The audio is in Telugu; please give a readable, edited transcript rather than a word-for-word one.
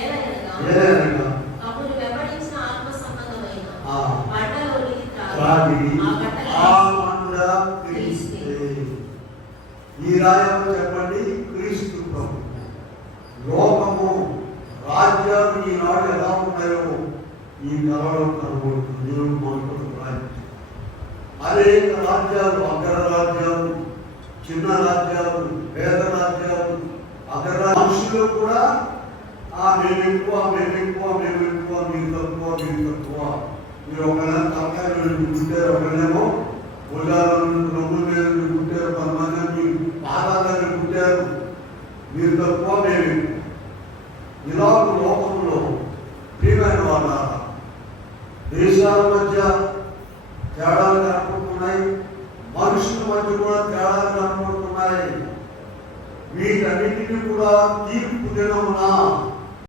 ఏలైనగా ఈ రాయము చెప్పండి, క్రీస్తు ప్రభు. లోకము రాజ్యాలు ఈనాడు ఎలా ఉన్నాయో ఈ కళలో కనబడుతుంది. దేవుడు మనకు రాజ్యం, అనేక రాజ్యాలు, అగ్ర రాజ్యాలు, చిన్న రాజ్యాలు, పేద రాజ్యాలు, అగ్ర మనుషులు కూడా మేము ఎక్కువ, మేము ఎక్కువ, మేము ఎక్కువ, మీరు తక్కువ, మీరు తక్కువ. మీరు ఒకళ్ళ తలకాయ గుంటారు, ఒకళ్ళేమో భుజాలు రొమ్ము మీద గుంటారు, కొంతమంది మీరు పాదాలను గుంటారు, మీరు తక్కువ, మేము ఎక్కువ. ఇలాగ లోకంలో ప్రియమైన వాళ్ళ దేశాల మధ్య తేడాలు కనపడుతున్నాయి, మనుషుల మధ్య కూడా తేడాలు కనపడుతున్నాయి. వీటన్నిటినీ కూడా తీర్పు దినమున